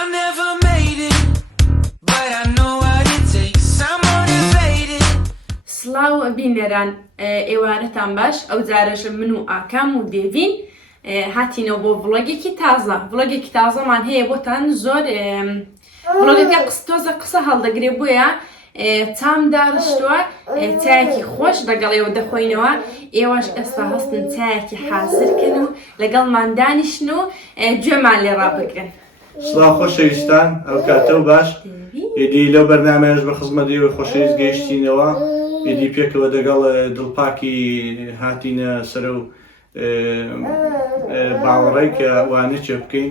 I never made it, but I know what it takes. I'm motivated. سڵاو بینێران ئێوارەتان باش ئەو جارەش من و ئاکام و دێڤین هاتینەوە بۆ ڤڵۆگێکی تازەمان هەیە بۆتان زۆر ڤڵۆگەکە تۆزە قسە هەڵدەگرێ بۆیە چام داڕشتووە چایەکی خۆش لەگەڵێەوە دەخۆینەوە ئێوەش ئێستا هەستن چایەکی حازرکەن و لەگەڵمان دانیشن و گوێمان لێ ڕابگرن. سڵاو خۆشەویستان ئەو کاتە و باش ئیدی لەو بەرنامەیەش بە خزمەتیەوە خۆشەویست گەیشتینەوە ئیدی پێکەوە دەگەڵ دڵپاکی هاتینە سەرە و باوەڕێی کە وانە چێ بکەین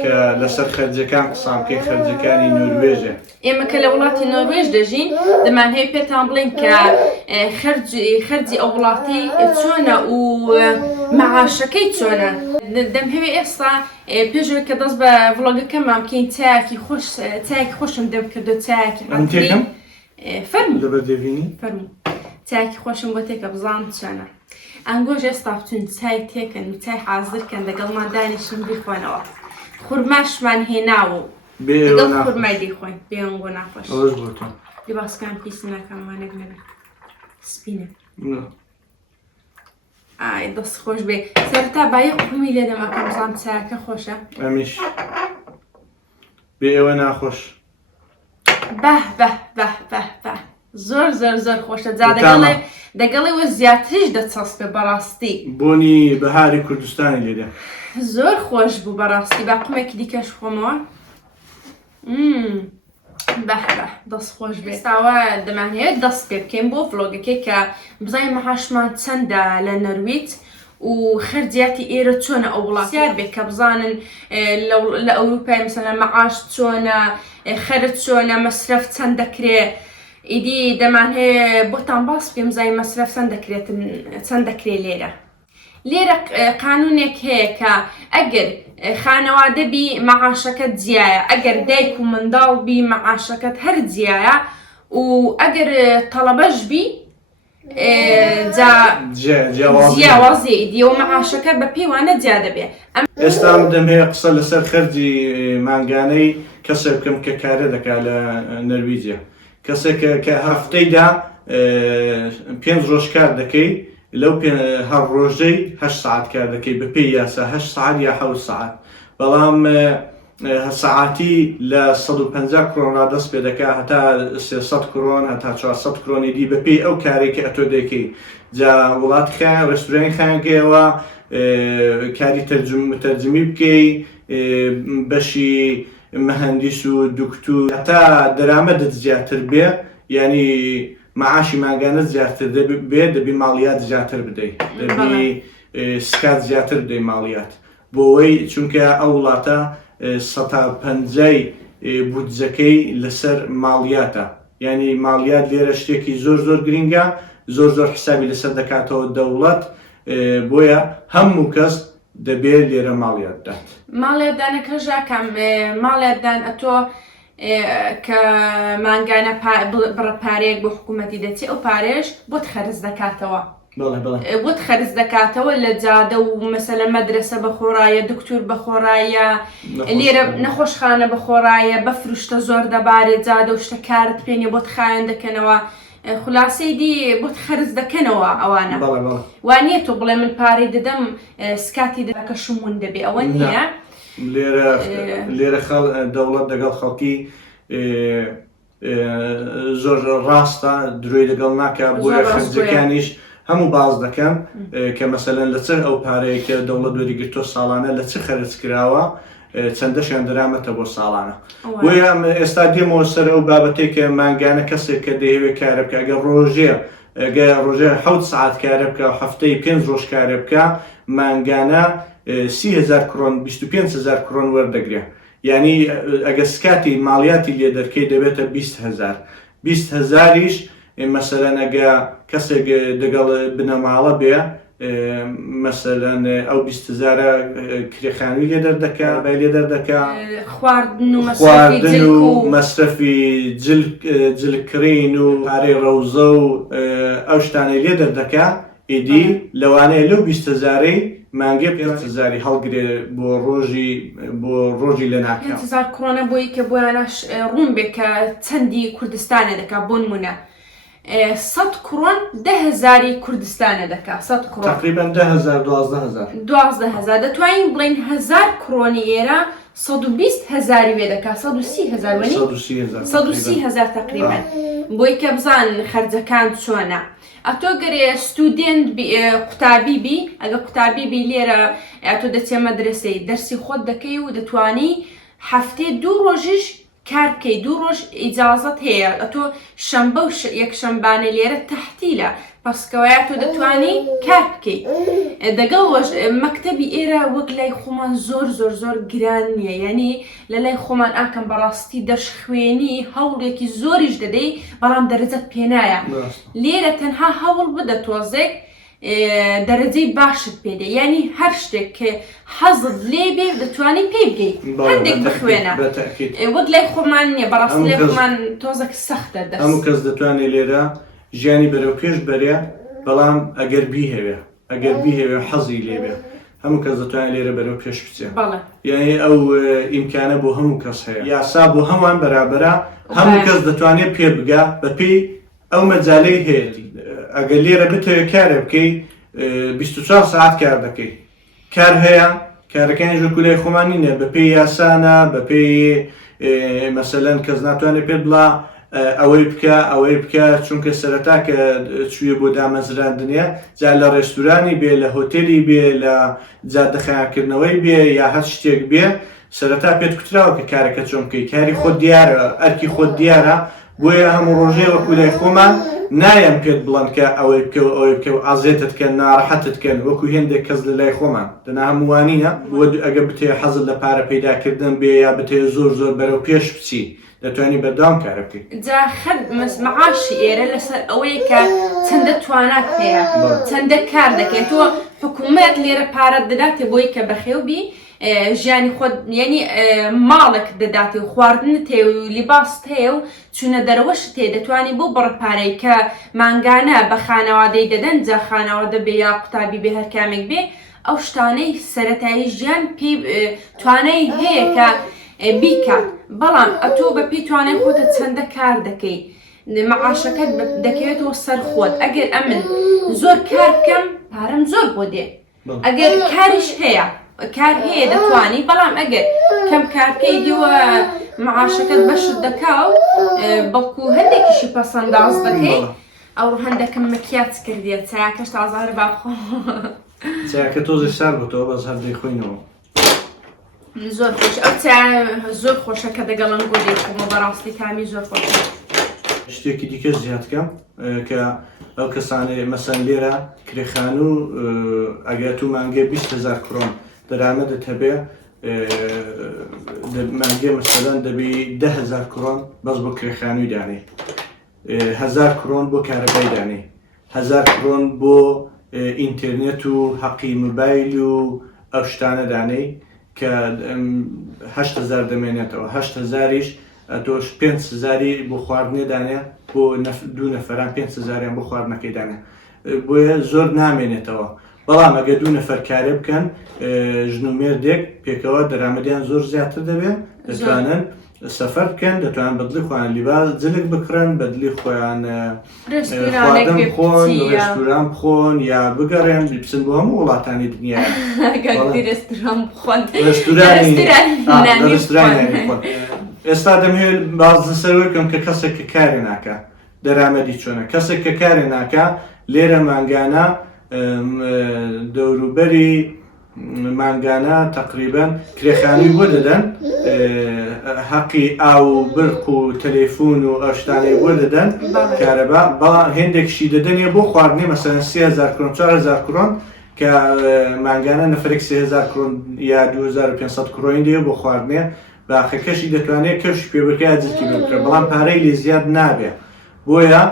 کە لەسەر خەرجەکان قسام بکەین خەرجەکانی نۆروێژە. ئێمە کە لە وڵاتی نۆروێژ دەژین دەمانهەیە پێتان بڵین کە خەرجی ئەو وڵاتی چۆنە و مەعاشەکەی چۆنە. دەمهەوێ ئێستا پێشەوەی کە دەست بە ڤڵۆگەکەمان بکەین چایەکی خۆشم دەبکردو چایەکی ئەمتێکم فەرموو لەبەر دەبینی فەرموو چایەکی خۆشم بۆ تێکە بزانم چۆنە. ئەنگۆژ ئێستا بچون چای تێکن و چای حازرکەن لەگەڵمان دانیشن بیخۆنەوە. خورماشمان هێناوە لەگەڵ خورمای دیخۆین بێن بۆ ناخۆش لیباسکان پیسنەکەمانێک نەبێ سپینە ئای دەست خۆش بێ سەرتا بایە قومی لێ دەمەکەم بزانم چایەکە خۆشە ئەمیش بێ ئێوە ناخۆش بە زۆر خۆشە جا دەگەڵێەوە زیاتریش دەچەسبێ بەڕاستی بۆنی بەهاری کوردستانی لێدە زۆر خۆش بوو بەڕاستی با قومێکی دیکەش خۆمەوە دەست خۆش بێ ئێستاوە دەمانهەیە دەست پێ بکەین بۆ ڤڵۆگەکەی کە بزای مەحاشمان چەندە لە نەرویت و خەرجیاتی ئێرە چۆنە ئەو وڵاتیار بێت کە بزانن لە ئەوروپای مەسەلەن مەعاش چۆنە خەرج چۆنە مەسرەف چەند دەکرێ ئیدی دەمانهەیە بۆتان باس بکەم بزای مەسرەف چەند دەکرێت لێرە قانونێک هەیە کە ئەگەر خانەوادە بی مەعاشەکەت جیایە ئەگەر دایک و منداڵ بی مەعاشەکەت هەر جیایە و ئەگەر تەڵەبەش بی جیاوازی دیەوە مەعاشەکە بە پێیوانە جیا دەبێت. ئێستا دەمهەیە قسە لەسەر خەرجی مانگانەی کەسێک بکەم کە کارە دەکات لە نەرویجە کەسێک کە هەفتەیدا 5 ڕۆژ کار دەکەی لەو هەر ڕۆژەی 8 ساعت کار دەکەی بە پێی یاسا 8 ساعت یا 7 ساعت بەڵام ساعتی لە 150 کڕۆن ڕادەست پێ دەکات هەتا 300 کڕۆن هەتا 400 کڕۆنی دی بە پێی ئەو کارێکی ئەتۆ دەکەی جا وڵاتی خیان ڕێستورانی خیانگەیەوە کاری تەرجمی بکەی بەشی مەهەندیس و دوکتور هەتا دەرامەدت زیاتر بێ ینی مەعاشی ماگانە زیاتر بێ دەبی ماڵیات زیاتر بدەیت دەبی سکات زیاتر بدەی ماڵیات بۆەوەی چونکە ئەو وڵاتە 150 بودجەکەی لەسەر ماڵیاتە ینی ماڵیات لێرە شتێکی زۆر گرینگە زۆر حسابی لەسەر دەکاتەوە دەوڵەت بۆیە هەموو کەس دەبێت لێرە ماڵیات دات ماڵێدانەکەژاکەم ماڵێدان ئەتۆ کە مانگانە بڕە پارەیەک بۆ حکوومەتی دەچێت ئەو پارێش بۆت خەرز دەکاتەوە بۆت خەرز دەکاتەوە لە جادە و مەسەلە مەدرسە بەخۆڕایە دکتور بەخۆڕایە لێرە نەخۆشخانە بەخۆڕایە بە فروشتە زۆر دەبارێت جادە و شتە کارت پێنێ بۆت خایەن دەکەنەوە خولاسەی دی بۆت خەرز دەکەنەوە ئەوانە وانە تۆ بڵێ من پارەی دەدەم سکاتی دەکە شمون دەبێ ئەوە نییە لێرە دەوڵەت دەگەڵ خەڵکی زۆر ڕاستە درۆی لەگەڵ ناکە بۆیە خەرجەکانیش هەموو باز دەکەن کە مەسەلەن لە چ ئەو پارەیە کە دەوڵەت وەریگرتۆ ساڵانە لە چ خەرج کراوە چەندەشیان دەرامەتە بۆ ساڵانە بۆیە ئێستا دێمەوە سەر ئەو بابەتێک کە مانگانە کەسێک کە دەیەوێت کارە بکە ئەگەر ڕۆژێ 7 ساعت کارە بکە و هەفتەی 5 ڕۆژ کارە بکە مانگانە 30,000 کڕۆن 25,000 کڕۆن وەردەگرێ ینی ئەگە سکاتی ماڵیاتی لێ دەرکەی دەبێتە 20,000 20,000یش مەسەلەن ئەگە کەسێک دەگەڵ بنەماڵە بێ مەسەلەن ئەو 20,000 کرێخانوی لێ دەردەکا بای لێ دەردەکا خواردن و مەسرەفی جلکڕین و پارەی ڕەوزە و ئەو شتانەی لێ دەردەکا ئیدی لەوانەیە لەو 20,000 مانگێ 5,000 هەڵگرێ بۆ ڕۆژی لە ناکە 5,000 کڕۆنە بۆی کە بۆیانش ڕوون بێ کە چەندی کوردستانە دەکا بۆ نمونە 100 کڕۆن 10,000 کوردستانە دەکا 100 کڕۆن تقریبا 10,000 12,000 12,000 دەتوانین بڵین 1000 کڕۆنی ئێرە 120,000 وێ دەکا 130,000 وەنی 130,000 تقریبا بۆی کە بزان خەرجەکان چۆنە ئەتۆ گەرێ ستودنت قوتابی بی ئەگە قوتابی بی لێرە ئەتۆ دەچێ مەدرسەی دەرسی خۆت دەکەی و دەتوانی هەفتێ 2 ڕۆژیش کار بکەی 2 ڕۆژ ئیجازەت هەیە ئەتۆ شەمبە و یەکشەمبانە لێرە تەحتیلە پەسکەوەیە تۆ دەتوانی کار بکەیت دەگەڵ مەکتەبی ئێرە وەک لای خۆمان زۆر گران نییە یعنی لە لای خۆمان ئاکەم بەڕاستی دەش خوێنی هەوڵێکی زۆریش دەدەی بەڵام دەرەجەت پێنایە لێرە تەنها هەوڵ بدە تۆزێک دەرەجەی باشت پێدە یعنی هەر شتێک کە حەزت لێ بێ دەتوانی پێی بگەیت هەندێک بخوێنە وەک لای خۆمان نییە بەڕاستی لای خۆمان تۆزێک سەختە دەست هەموو کەس دەتوانێت لێرە ژیانی بەرەو پێش بەرێ بەڵام ئەگەر بیهێوێ حەزی لێبێ هەموو کەس دەتوانێت لێرە بەرەو پێش بچێ یعنی ئەو ئیمکانە بۆ هەموو کەس هەیە یاسا بۆ هەمووان بەرابەرە هەموو کەس دەتوانێت پێ بگا بەپێی ئەو مەجالەی هەیەی ئەگەر لێرە بتەوێت کارە بکەی 24 ساعت کار دەکەی کار هەیە کارەکانی ژکولای خۆمانینە بەپێی یاسانە بەپێی مەسەلەن کەس ناتوانێت پێت بڵا ئەوەی بکە چونکە سەرەتا کە چویە بۆ دامەزراندنیە جا لە ڕێستورانی بێ لە هۆتێلی بێ لە جادەخەیانکردنەوەی بێ یا هەر شتێک بێ سەرەتا پێت کوتراوە کە کارەکە چۆن بکەی کاری خۆت دیارە ئەرکی خۆت دیارە بۆیە هەموو ڕۆژێ وەکو لای خۆمان نایەم پێت بڵند کە ئەوەی بکە و ئازێتت کە ناڕەحەتت کەن وەکو هێندێک کەس لە لای خۆمان دەنا هەمووانینە ئەگە بتێ حەزت لە پارە پەیداکردن بێ یا بتێ زۆر بەرەو پێش بچی دەتوانی بەردەوام کارە بکەیت جا مەعاشی ئێرە لەسەر ئەوەیە کە چەندە توانات هەیە چەندە کار دەکەیت تۆ حکوومەت لێرە پارەت دەداتێ بۆی کە بەخێوبی ژیانی خۆت یعنی ماڵێک دەداتێ و خواردنت هەیە و لیباست هەیە و چونە دەرەوەشت هەیە دەتوانی بۆ بڕپارەی کە مانگانە بە خانەوادەی دەدەن جا خانەوادە بێ یا قوتابی بێ هەر کامێک بێ ئەو شتانەی سەرەتایی ژیان پێی توانای هەیە کە بیکات بەڵام ئەتۆ بە پێی توانای خۆتە چەندە کار دەکەی مەعاشەکەت دەکەوێتەوە سەر خۆت ئەگەر ئەمن زۆر کار بکەم پارەم زۆر بۆ دێ ئەگەر کاریش هەیە کار هەیە دەتوانی بەڵام ئەگەر کەم کارکەی دیوە مەعاشەکەت بەشت دەکا و بەڵکو هەندێکیشی پەسەنداز دەکەی ئەو هەندێکم مەکیاج کردێت چاکەش تازار باخۆ چاکە تۆزی سار بۆتەوە بەس هەردەی خۆینەوە زۆر خۆش ئەو زۆر خۆشە کە دەگەڵم گۆدەی خۆمە بەڕاستی کامی زۆر خۆشە شتێکی دیکە زیاد بکەم کە ئەو کەسانەی مەسەن لێرە کرێخان و ئەگەر تو مانگێ 20,000 کڕۆن دەرامەدت هەبێ مانگێ مەسەلەن دەبی 10,000 کڕۆن بەس بۆ کرێخانووی دانێ 1,000 کڕۆن بۆ کارەبای دانێ 1,000 کڕۆن بۆ ئینترنێت و حەقی موبایل و ئەو شتانە دانەی کە 8,000 دەمێنێتەوە 8,000یش تۆش 5,000 بۆ خواردنێ دانێ بۆ 2 نەفەران 5,000 بۆ خواردنەکەی دانێ بۆیە زۆر نامێنێتەوە بەڵام ئەگە 2 نەفەر کارێ بکەن ژن و مێردێک پێکەوە دەرامەدیان زۆر زیاتر دەبێت دەتوانن سەفەر بکەن دەتوانن بەدلی خۆیان لیباس جلک بکڕن بەدلی خۆیان خواردن بخۆن ڕێستوران بخۆن یا بگەڕێن بچن بۆ هەموو وڵاتانی دنیا ڕێستورانی ئێستا دەمهێت بازسەرەوەی بکەم کە کەسێک کە کارێ ناکە دەرامەدی چۆنە کەسێک کە کارێ ناکە لێرە مانگانە دەوروبەری مانگانە تقریبان کرێخانووی بۆ دەدەن حەقی ئاو و برق و تەلەیفۆن و ئەشتانەی بۆ دەدەن کارەبا بەڵام هێندێکشی دەدەنێ بۆ خواردنی مەسەلەن 30,000 کڕۆن 4,000 کڕۆن کە مانگانە نەفرێک 30,000 کڕۆن یا 2,500 کڕۆین دێ بۆ خواردنێ باخەکەشی دەتوانێت کەش پێ بکە جکی بکرێ بەڵام پارەی لێ زیاد نابێ بۆیە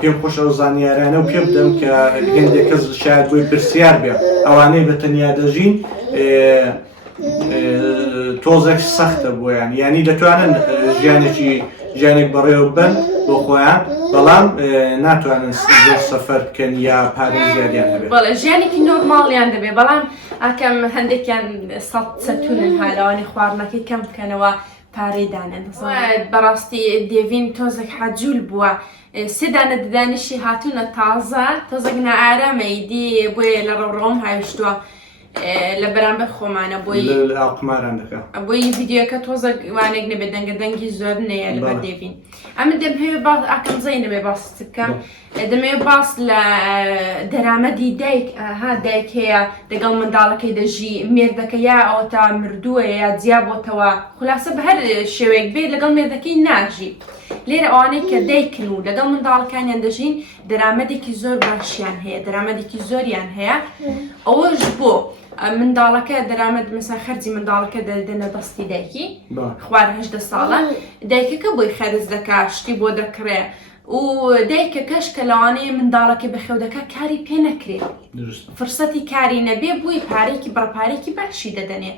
پێم خۆش ئەو زانیارانە و پێ بدەم کە هێندێک کەس شاید بۆی پرسیار بێ ئەوانەی بە تەنیا دەژین تۆزێک سەختە بۆیان ینی دەتوانن ژیانێک بەڕێوە بن بۆ خۆیان بەڵام ناتوانن زۆر سەفەر بکەن یا پارەی زیادیان هەبێت. بەڵێ ژیانێکی نۆرماڵیان دەبێ بەڵام ئاکەم هەندێکیان سەتونن هالەوانی خواردنەکەی کەم بکەنەوە پارەی دانێن. بەڕاستی دێڤین تۆزێک حەجوول بووە. سێدانە ددانیشی هاتوونە تازە تۆزێک نائارامەیدی بۆیە لە ڕەوڕۆم هاوشتووە لە بەرامبەر خۆمانە ئاقماران دەکە بۆی ڤیددیوەکە تۆزە وانێک نەبێت دەنگە دەنگی زۆر نەیە لە بەر دێڤین. ئەمە دەمهەوێت ئاکەم زەی نەبێ باست بکەم دەمەوێت باس لە دەرامەدی دایک دایک هەیە دەگەڵ منداڵەکەی دەژی مێردەکە یا ئەوە تا مردووە یا جیابۆتەوە خولاسە بە هەر شێوەیەک بێت لەگەڵ مێردەکەی ناژی. لێرە ئەوانەی کە دایکن و لەگەڵ منداڵەکانیان دەژین دەرامەدێکی زۆر باشیان هەیە دەرامەدێکی زۆریان هەیە ئەوەش بۆ منداڵەکە دەرامەد مەسا خەرجی منداڵەکە دەدەنە دەستی دایکی خوار 18 ساڵە دایکەکە بۆی خەرج دەکا شتی بۆ دەکڕێ و دایکەکەش کە لەوانەیە منداڵەکە بەخێو دەکا کاری پێ نەکرێت فرسەتی کاری نەبێ بووی پارێکی بەڕپارێکی باشی دەدەنێ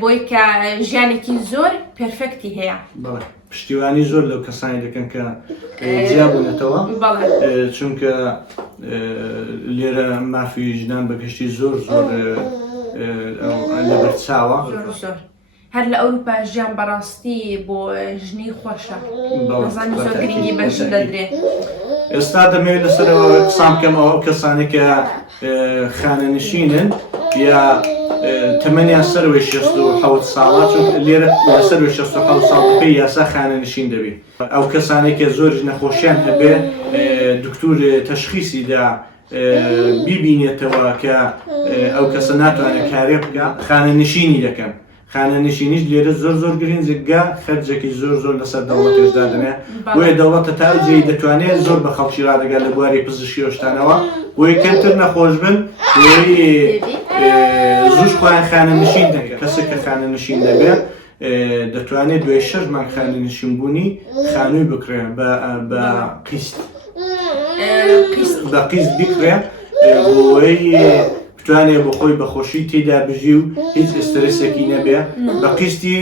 بۆی کە ژیانێکی زۆر پرفکتی هەیە. پشتیوانی زۆر لەو کەسانی دەکەن کە جیابوونەتەوە چونکە لێرە مافی ژنان بەگشتی زۆر زۆر لەبەر چاوە هەر لە ئەوروپا ژیان بەڕاستی بۆ ژنی خۆشە نەزانی زۆر گرنگی بەش دەدرێت. ئێستا دەمەوێت لەسەرەوە قسام بکەم ئەو کەسانی کە خانەنشینن یا تەمەنیان سەروەی 67 ساڵە چون لێرە سەروەی 67 ساڵ بکەی یاسا خانەنشین دەبێت. ئەو کەسانێک کە زۆر نەخۆشیان هەبێ دکتور تەشخیصیدا بیبینێتەوە کە ئەو کەسە ناتوانێت کارێ بکە خانەنشینی دەکەن. خانەنشینیش لێرە زۆر زۆر گرنگجگە خەرجێکی زۆر زۆر لەسەر دەوڵەتێشدا دەنێ بۆیە دەوڵەتە تا جێی دەتوانێت زۆر بە خەڵکی ڕادەگات لە بواری پزیشکی هێشتانەوە بۆی کەمتر نەخۆش بن زوش خۆیان خانەنشین دەکەن. کەسێک کە خانەنشین دەبێت دەتوانێت دوای 6 مانگ خانەنشین بوونی خانووی بکرێ بە قیست بکرێ بۆی بتوانێت بۆ خۆی بەخۆشی تێدا بژی و هیچ ئسترسێکی نەبێ. بە قیستی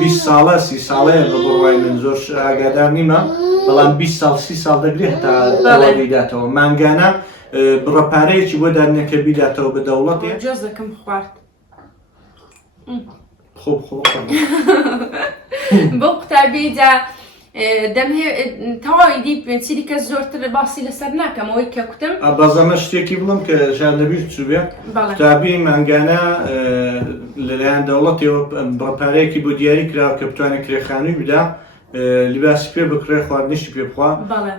20 ساڵە 30 ساڵەیە بە بڕوای من زۆر ئاگادار نیمە بەڵام 20 ساڵ 30 ساڵ دەگرێت تا دەوڵیداتەوە مانگانە بڕەپارەیەکی بۆ دادنەکە بیداتەوە بە دەوڵەتی جۆز دەکەم خوارد بۆ قوتابیدا تەواوی دیپێنسیری کە زۆرتر باسی لەسەر ناکەم ئەوەی کە کوتم بەزەمە شتێکی بڵم کە ژان لەبیر چوو بێ قوتابی مانگانە لەلایەن دەوڵەتەوە بڕەپارەیەکی بۆ دیاری کراوە کە بتوانێت کرێخانووی بدا لیباسی پێ بکرێ خواردنیشتی پێ بخوا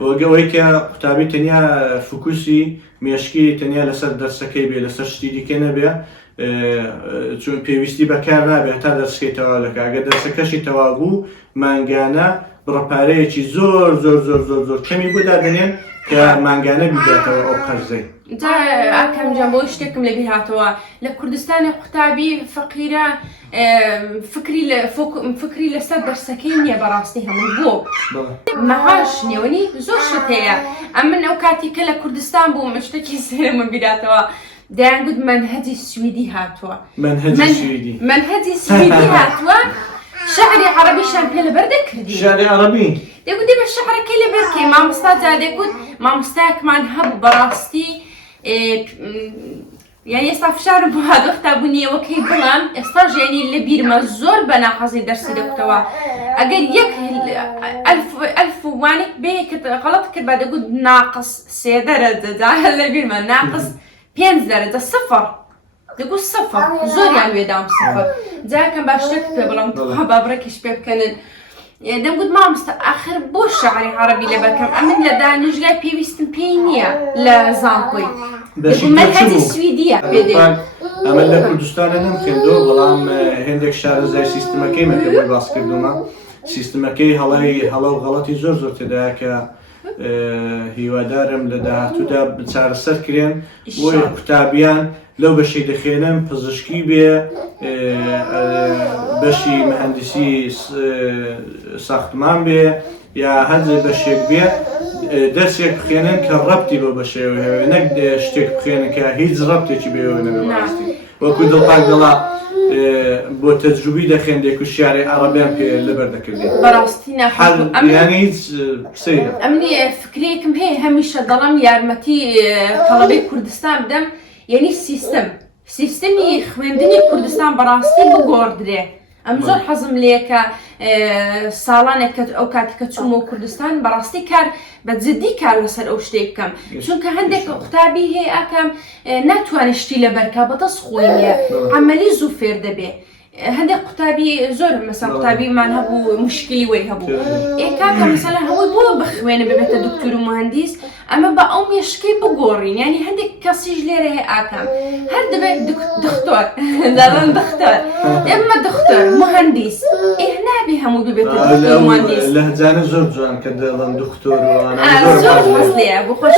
بۆگەوەی کە قوتابی تەنیا فوکوسی مێشکی تەنیا لەسەر دەرسەکەی بێ لەسەر شتی دیکە نەبێ چون پێویستی بەکار نابێت تا دەرسەکەی تەواو دەکات. ئەگەر دەرسەکەشی تەواو بوو مانگانە بڕەپارەیەکی زۆر زۆر زۆر زۆر زۆر کەمی بۆ دادنێن کە مانگانە بیداتەوە ئەو قەرزەی. جا ئاکەم جا بۆ شتێکم لەبیر هاتەوە لە کوردستانی قوتابی فەقیرە فکری لەسەر دەرسەکەی نییە بەڕاستی هەموو بۆ مەهاش نێوەنی زۆر شت هەیە. ئەم من ئەو کاتی کە لە کوردستان بوو شتێکی سێرەمە بیراتەوە دەیانگوت منهەجی سویدی هاتووە منهەجی سویدی هاتووە شعری عربیشان پێ لەبەر دەکردی شعری عربی دەگوت دێ بە شعرەکەی لەبەرکەی مامۆستا جا دەگوت مامۆستایەکمان هەبوو بەڕاستی یعنی ئێستا فشارم بۆ هاتووە قوتابوونیەوەکەی بڵام ئێستا ژیانی لە بیرمە زۆر بە ناقەزی دەرسی دەکوتەوە ئەگەر یەک ئەلف وانێک بێ غەڵەت کرد بە دەگوت ناقص 3 دەرەجە لە بیرمە ناقص 5 دەرەجە 0 دەگوت 0 زۆریان وێدام 0 جاکەم باش شتێک پێ بڵام با بڕێکیش پێ بکەنن دەمگوت مامۆستا ئاخر بۆ شعری عەرەبی لەبەرکەم ئەمن لە دانیشتگای پێویستم پێی نییە لە زانکۆی منهەجی سویدیە ئەمە لە کوردستانە نەمکردەوە بەڵام هێندێک شارەزای سیستمەکەی مەکە بۆی باس کردومە سیستمەکەی هەڵە و غەڵەتی زۆر زۆر تێدایە کە هیوادارم لە داهاتوودا چارەسەر کرێن بۆی قوتابیان لەو بەشی دەخێنن پزیشکی بێ بەشی مەهەندیسی ساختمان بێ یا هەرجێ بەشێک بێ دەرسێک بخێنن کە ڕەبتی بۆ بەشێوە هەوێ نەک شتێک بخێنن کە هیچ ڕەبتێکی بێوە نەبێ بەڕاستی وەکو دڵپاک دەڵا بۆ تەجروبی دەخێندێک و شیعری عەرەبیان پێ لەبەر دەکردێت. بەڕاستی حەل ناخۆ یانی هیچ قسەیە. ئەمنی فکرێکم هەیە هەمیشە دەڵام یارمەتی تەڵەبەی کوردستان بدەم یعنی سیستەمی خوێندنی کوردستان بەڕاستی بگۆڕدرێ. ئەم زۆر حەزم لێ کە ساڵانێک ئەو کاتێککە چوومە کوردستان بەڕاستی کار بە جددی کار لەسەر ئەو شتێک بکەم چونکە هەندێک قوتابی هەیە ئاکەم ناتوانێت شتی لەبەرکە بەدەست خۆی نیە عەمەلی زوو فێر دەبێ. هەندێک قوتابی زۆر مەسەڵ قوتابیمان هەبوو مشکلی وەی هەبوو ئێکاکە مەسەلا هەمووی بۆ بخوێنە ببێتە دکتور و مهندس ئەمە بە ئەو مێشکەی بگۆڕین ینی هەندێک کەسیش لێرە هەیە ئاکەم هەر دەبێت دکتۆر دەڵێن دکتۆر ئێمە دکتۆر مهندس نابێ هەموو ببێتە دکتۆر مهندس لەهجانە زۆر جوان کە دەڵێن دکتۆر زۆر حەز لێیە بۆ خۆش